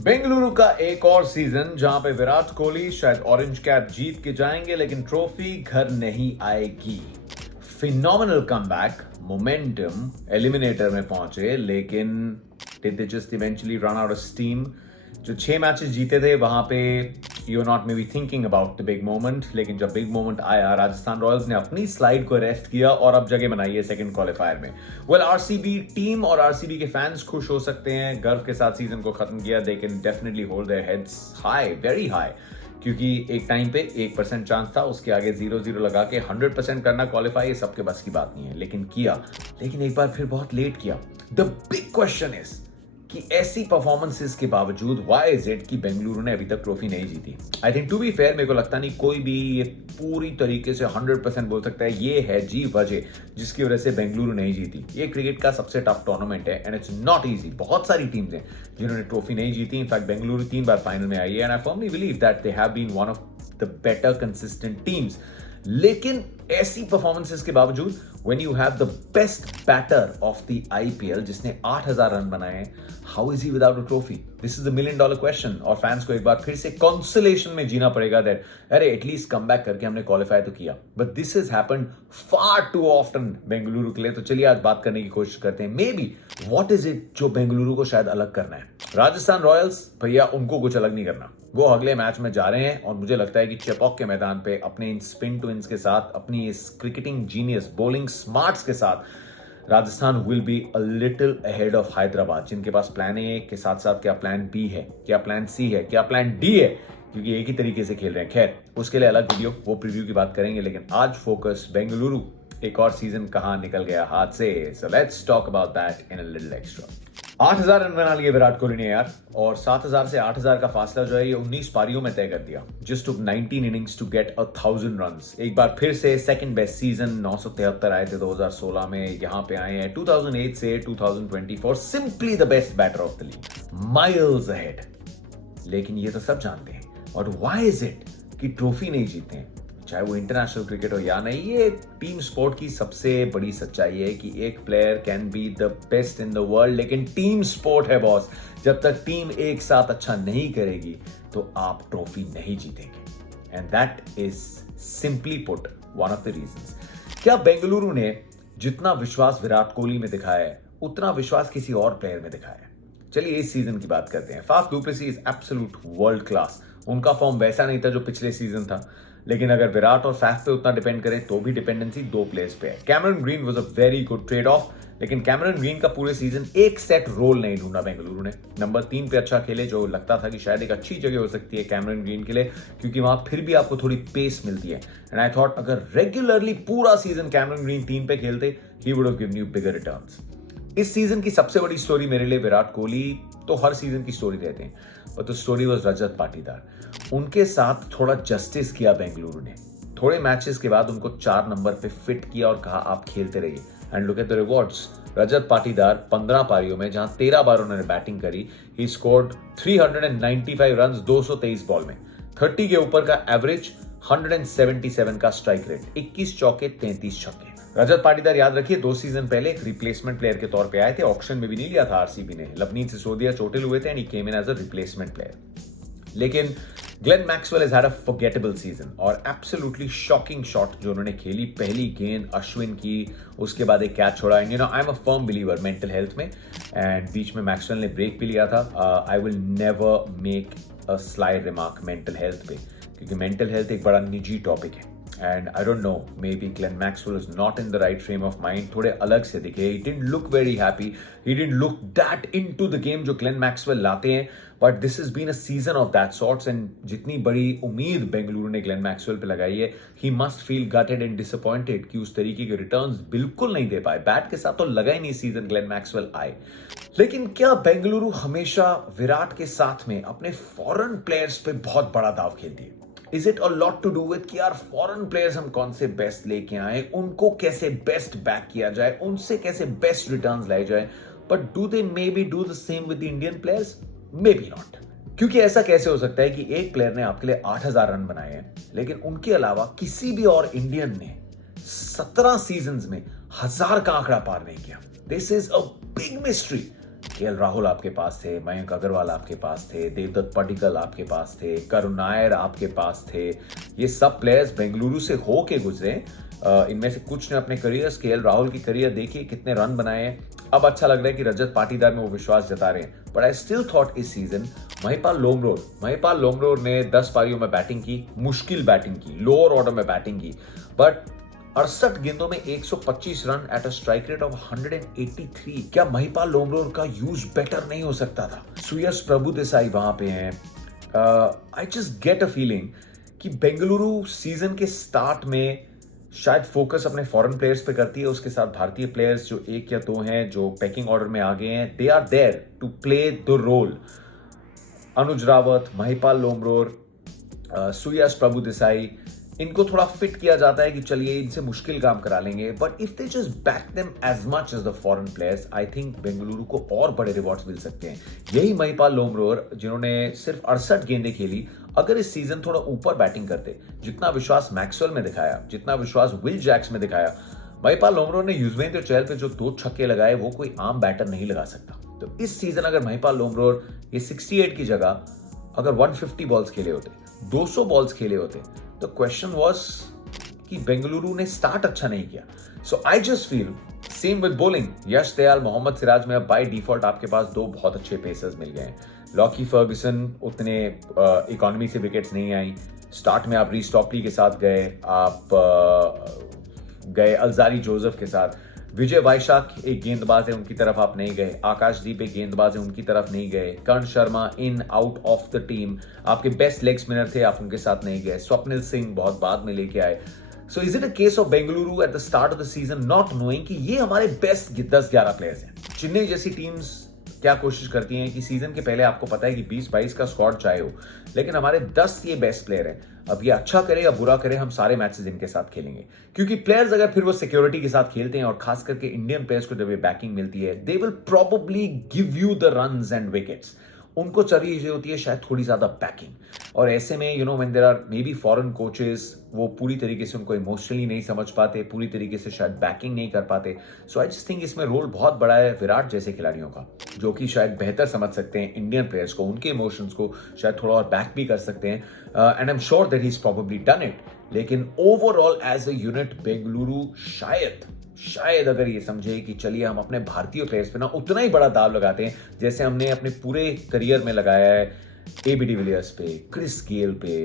बेंगलुरु का एक और सीजन जहां पे विराट कोहली शायद ऑरेंज कैप जीत के जाएंगे लेकिन ट्रॉफी घर नहीं आएगी। फिनोमिनल कमबैक, मोमेंटम, एलिमिनेटर में पहुंचे लेकिन did they just eventually run out of steam? जो 6 मैचेस जीते थे वहां पे you not may be thinking about the big moment, लेकिन जब बिग मोमेंट आया राजस्थान रॉयल्स ने अपनी स्लाइड को रेस्ट किया और अब जगह बनाई है सेकंड क्वालिफायर में। वेल आरसीबी टीम और आरसीबी के फैंस खुश हो सकते हैं, गर्व के साथ सीजन को खत्म किया। They can definitely hold their heads high, very high, क्योंकि एक टाइम पे 1% चांस था, उसके आगे 0-0 लगा के 100% करना क्वालिफाई ये सबके बस की बात नहीं है, लेकिन किया। लेकिन एक बार फिर बहुत लेट किया। द बिग क्वेश्चन इज कि ऐसी परफॉर्मेंसेस के बावजूद व्हाई इज इट कि बेंगलुरु ने अभी तक ट्रॉफी नहीं जीती। I think to be fair मेरे को लगता नहीं कोई भी ये पूरी तरीके से 100% बोल सकता है ये है जी वजह जिसकी वजह से बेंगलुरु नहीं जीती। ये क्रिकेट का सबसे टफ टूर्नामेंट है एंड इट्स नॉट इजी। बहुत सारी टीम्स हैं जिन्होंने ट्रॉफी नहीं जीती। इनफैक्ट बेंगलुरु 3 बार फाइनल में आई है and I firmly believe that they have been one of the better consistent teams. लेकिन ऐसी परफॉर्मेंसेस के बावजूद when you have the best batter of the IPL जिसने 8000 रन बनाए हैं, how is he without a trophy? This is the $1 million question। और fans को एक बार फिर से consolation में जीना पड़ेगा that अरे एटलीस्ट कम बैक करके हमने क्वालिफाई तो किया। But this has happened far too often Bengaluru के लिए। तो चलिए आज बात करने की कोशिश करते हैं may be what is it जो बेंगलुरु को शायद अलग करना है। राजस्थान रॉयल्स भैया उनको कुछ अलग नहीं करना, वो अगले मैच में जा रहे हैं और मुझे लगता है कि चेपॉक के मैदान पे अपने इन स्पिन टू इन्स के साथ, अपनी इस क्रिकेटिंग जीनियस बॉलिंग स्मार्ट्स के साथ Rajasthan will be a little ahead of Hyderabad, जिनके पास प्लान ए के साथ साथ क्या प्लान बी है, क्या प्लान सी है, क्या प्लान डी है, क्योंकि एक ही तरीके से खेल रहे हैं। खैर उसके लिए अलग वीडियो, वो प्रीव्यू की बात करेंगे, लेकिन आज फोकस बेंगलुरु एक और सीजन कहां निकल गया हाथ से। So let's talk about that in a little extra. 8000 run बना लिए विराट कोहली ने यार, और 7000 से 8000 का फासला जो है ये 19 पारियों में तय कर दिया। Just took 19 innings to get 1000 runs. एक बार फिर से सेकंड बेस्ट सीजन, 973 आए थे 2016 में, यहां पे आए हैं 2008 से 2024 simply the best batter of the league, miles ahead. लेकिन ये तो सब जानते हैं, और व्हाई इज इट कि ट्रॉफी नहीं जीते हैं, चाहे वो इंटरनेशनल क्रिकेट हो या नहीं। ये टीम स्पोर्ट की सबसे बड़ी सच्चाई है कि एक player can be the best in the world, लेकिन टीम स्पोर्ट है बॉस। जब तक टीम एक साथ अच्छा नहीं करेगी तो आप ट्रॉफी नहीं जीतेंगे। And that is simply put one of the reasons. क्या बेंगलुरु ने जितना विश्वास विराट कोहली में दिखाया है उतना विश्वास किसी और प्लेयर में दिखाया है? चलिए इस सीजन की बात करते हैं। Faf du Plessis is absolute world class. उनका फॉर्म वैसा नहीं था जो पिछले सीजन था, लेकिन अगर विराट और फैफ पे उतना डिपेंड करें तो भी डिपेंडेंसी 2 प्लेयर्स पे है। Cameron green was a very good trade off, लेकिन कैमरन ग्रीन का पूरे सीजन एक सेट रोल नहीं ढूंढा बेंगलुरु ने। नंबर 3 पे अच्छा खेले, जो लगता था कि शायद एक अच्छी जगह हो सकती है कैमरन ग्रीन के लिए, क्योंकि वहां फिर भी आपको थोड़ी पेस मिलती है। एंड आई थॉट अगर रेगुलरली पूरा सीजन कैमरन ग्रीन 3 पे खेलते, he would have given you bigger returns. इस सीजन की सबसे बड़ी स्टोरी मेरे लिए विराट कोहली तो हर सीजन की स्टोरी रहते हैं, but the story was Rajat Patidar. उनके साथ थोड़ा जस्टिस किया बेंगलुरु ने। थोड़े मैचेस के बाद उनको 4 नंबर पे फिट किया और कहा आप खेलते रहिए। And look at the rewards. Rajat Patidar 15 पारियों में, जहां 13 बार उन्होंने बैटिंग करी, ही स्कोर्ड 395 रन्स 223 बॉल में, 30 के ऊपर का एवरेज, 177 का स्ट्राइक रेट, 21 चौके 33 छक्के। रजत पाटीदार याद रखिए 2 सीजन पहले एक रिप्लेसमेंट प्लेयर के तौर पे आए थे, ऑक्शन में भी नहीं लिया था आरसीबी ने। लवनीत सिसोदिया चोटिल हुए थे and he came in as a replacement player. लेकिन Glenn Maxwell has had a forgettable season, और एब्सोल्युटली शॉकिंग शॉट जो उन्होंने खेली, पहली गेंद अश्विन की, उसके बाद एक कैच छोड़ा। And you know I am a firm believer mental health में, एंड बीच में मैक्सवेल ने ब्रेक भी लिया था। I will never make a slide remark mental health पे, क्योंकि मेंटल हेल्थ एक बड़ा निजी टॉपिक है। And I don't know, maybe Glenn Maxwell is not in the right frame of mind. थोड़े अलग से दिखे, he didn't look very happy, he didn't look that into the game जो Glenn Maxwell लाते हैं। But this has been a season of that sorts, and जितनी बड़ी उम्मीद बेंगलुरु ने Glenn Maxwell पे लगाई है, he must feel gutted and disappointed कि उस तरीके के रिटर्न्स बिल्कुल नहीं दे पाए। बैट के साथ तो लगा ही नहीं सीजन ग्लेन मैक्सवेल आए। लेकिन क्या बेंगलुरु हमेशा विराट के साथ में अपने फॉरेन प्लेयर्स पे बहुत बड़ा दाव खेलती है? Is it a lot to do with कि यार फॉरेन प्लेयर्स हम कौन से बेस्ट लेके आए, उनको कैसे बेस्ट बैक किया जाए, उनसे कैसे बेस्ट रिटर्न्स लाए जाए, but do they may be do the same with the Indian players? May be not. क्योंकि ऐसा कैसे हो सकता है कि एक प्लेयर ने आपके लिए 8000 रन बनाए हैं, लेकिन उनके अलावा किसी भी और इंडियन ने 17 सीजन्स में 1000 का आंकड़ा पार नहीं किया? This is a big mystery. KL Rahul आपके पास थे, मयंक अग्रवाल आपके पास थे, देवदत्त पडिक्कल आपके पास थे, करुण नायर आपके पास थे। ये सब प्लेयर्स बेंगलुरु से होके गुजरे। इनमें से कुछ ने अपने करियर्स, केएल राहुल की करियर देखिए कितने रन बनाए। अब अच्छा लग रहा है कि रजत पाटीदार में वो विश्वास जता रहे हैं। बट आई स्टिल थॉट इस सीजन महिपाल लोमरोर ने 10 पारियों में बैटिंग की, मुश्किल बैटिंग की, लोअर ऑर्डर में बैटिंग की, बट 68 गेंदों में 125 run at a strike rate of 183। क्या महिपाल लोमरोर का यूज बेटर नहीं हो सकता था? सुयश प्रभुदेसाई वहां पे हैं। I just get a feeling कि बेंगलुरु सीजन के स्टार्ट में शायद फोकस अपने फॉरेन प्लेयर्स पे करती है, उसके साथ भारतीय प्लेयर्स जो 1 या 2 हैं जो पैकिंग ऑर्डर में आ गए हैं, they are there to play the role. Anuj Rawat, Mahipal Lomror, Suyash Prabhudessai, इनको थोड़ा फिट किया जाता है कि चलिए इनसे मुश्किल काम करा लेंगे। But if they just back them as much as the foreign players, I think Bengaluru को और बड़े रिवॉर्ड्स मिल सकते हैं। यही महिपाल लोमरोर जिन्होंने सिर्फ 68 गेंदें खेली, अगर इस सीजन थोड़ा ऊपर बैटिंग करते, जितना विश्वास मैक्सवेल में दिखाया, जितना विश्वास विल जैक्स में दिखाया, महिपाल लोमरोर ने युजवेंद्र चहल पे जो 2 छक्के लगाए वो कोई आम बैटर नहीं लगा सकता। तो इस सीजन अगर महिपाल लोमरोर ये 68 की जगह अगर 150 बॉल्स खेले होते, 200 बॉल्स खेले होते, तो क्वेश्चन वाज कि बेंगलुरु ने स्टार्ट अच्छा नहीं किया। So I just feel same with bowling. Yash Dayal, Mohammed Siraj में अब बाय डिफॉल्ट आपके पास 2 बहुत अच्छे पेसर्स मिल गए हैं। लॉकी फर्गुसन उतने इकोनॉमी से विकेट्स नहीं आई। स्टार्ट में आप रीस टॉपली के साथ गए, आप गए अल्जारी जोसेफ के साथ। विजय वैशाख एक गेंदबाज है, उनकी तरफ आप नहीं गए। आकाशदीप एक गेंदबाज है, उनकी तरफ नहीं गए। Karn Sharma in out of the team, आपके बेस्ट लेग स्पिनर थे, आप उनके साथ नहीं गए। स्वप्निल सिंह बहुत बाद में लेके आए। So is it a case of Bengaluru at the start of the season not knowing कि ये हमारे बेस्ट 10-11 प्लेयर्स हैं? चेन्नई जैसी टीम्स क्या कोशिश करती हैं कि सीजन के पहले आपको पता है कि 20-22 का स्क्वाड चाहे हो, लेकिन हमारे 10 ये बेस्ट प्लेयर हैं। अब ये अच्छा करे या बुरा करे, हम सारे मैचेस इनके साथ खेलेंगे। क्योंकि प्लेयर्स अगर फिर वो सिक्योरिटी के साथ खेलते हैं, और खास करके इंडियन प्लेयर्स को जब ये बैकिंग मिलती है, they will probably give you the runs and wickets. उनको चाहिए होती है शायद थोड़ी ज्यादा बैकिंग। और ऐसे में you know when there are maybe foreign coaches, वो पूरी तरीके से उनको इमोशनली नहीं समझ पाते, पूरी तरीके से शायद बैकिंग नहीं कर पाते। सो आई जस्ट थिंक इसमें रोल बहुत बड़ा है विराट जैसे खिलाड़ियों का, जो कि शायद बेहतर समझ सकते हैं इंडियन प्लेयर्स को, उनके इमोशंस को शायद थोड़ा और बैक भी कर सकते हैं। And I am sure that he is probably done it. लेकिन overall as a unit Bengaluru शायद अगर ये समझे कि चलिए हम अपने भारतीय प्लेयर्स पे ना उतना ही बड़ा दाव लगाते हैं जैसे हमने अपने पूरे करियर में लगाया है एबी डिविलियर्स पे, क्रिस गेल पे,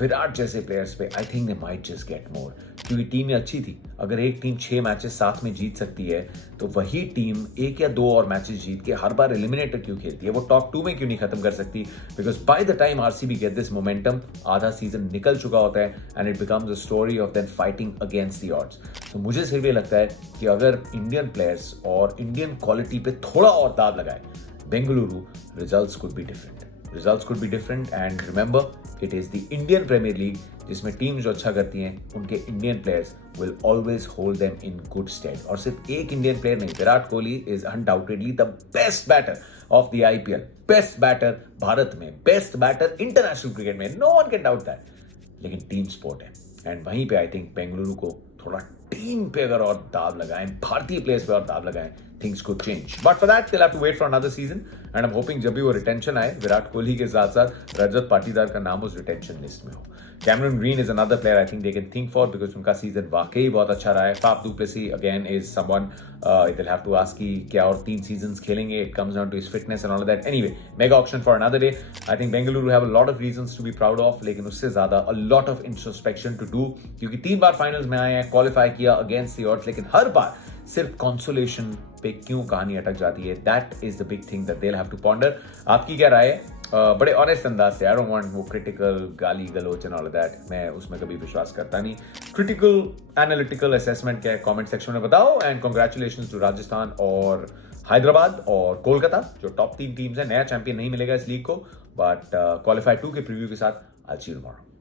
विराट जैसे प्लेयर्स पे, I think they might just get more. क्योंकि टीमें अच्छी थी। अगर एक टीम 6 मैचेस साथ में जीत सकती है, तो वही टीम 1 या 2 और मैचेस जीत के हर बार एलिमिनेटर क्यों खेलती है? वो टॉप 2 में क्यों नहीं खत्म कर सकती? Because by the time RCB get this momentum, आधा सीजन निकल चुका होता है and it becomes a story of them fighting against the odds. तो मुझे सिर्फ ये लगता है कि अगर इंडियन प्लेयर्स और इंडियन क्वालिटी पे थोड़ा और दाव लगाए Bengaluru, results could be different. And remember, it is the Indian Premier League जिसमें टीम जो अच्छा करती हैं उनके Indian players will always hold them in good stead. और सिर्फ एक इंडियन प्लेयर नहीं, Virat Kohli is undoubtedly the best batter of the IPL, best batter Bharat में, बेस्ट बैटर इंटरनेशनल क्रिकेट में, no one can doubt that. लेकिन टीम स्पोर्ट है, and वहीं पे आई थिंक बेंगलुरु को थोड़ा टीम पे अगर और दाव लगाएं, भारतीय प्लेयर्स पे और दाव लगाएं, things could change. But for that, they'll have to wait for another season. And I'm hoping जब भी वो रिटेंशन आए, विराट कोहली के साथ साथ रजत पाटीदार का नाम उस रिटेंशन लिस्ट में हो। Cameron green is another player I think they can think for because उनका सीजन वाकई बहुत अच्छा रहा है। Faf du Plessis again is someone they'll have to ask कि क्या और 3 सीजन्स खेलेंगे? It comes down to his fitness and all of that. Anyway, mega auction for another day. I think Bengaluru have a lot of reasons to be proud of, लेकिन उससे ज्यादा a lot of introspection to do, क्योंकि 3 बार finals में आए हैं, qualify किया against the odds, लेकिन हर बार सिर्फ कंसोलेशन पे क्यों कहानी अटक जाती है? That is the big thing that they will have to ponder. आपकी क्या राय है? बड़े ऑनेस्ट अंदाज से, आई डोंट वांट वो क्रिटिकल गाली गलोच एंड ऑल दैट, मैं उसमें कभी विश्वास करता नहीं। क्रिटिकल एनालिटिकल असेसमेंट क्या है कमेंट सेक्शन में बताओ। एंड कांग्रेचुलेशंस टू राजस्थान और हैदराबाद और कोलकाता, जो टॉप 3 टीम्स हैं। नया चैंपियन नहीं मिलेगा इस लीग को, बट क्वालिफाई 2 के प्रीव्यू के साथ आई सी यू टुमारो।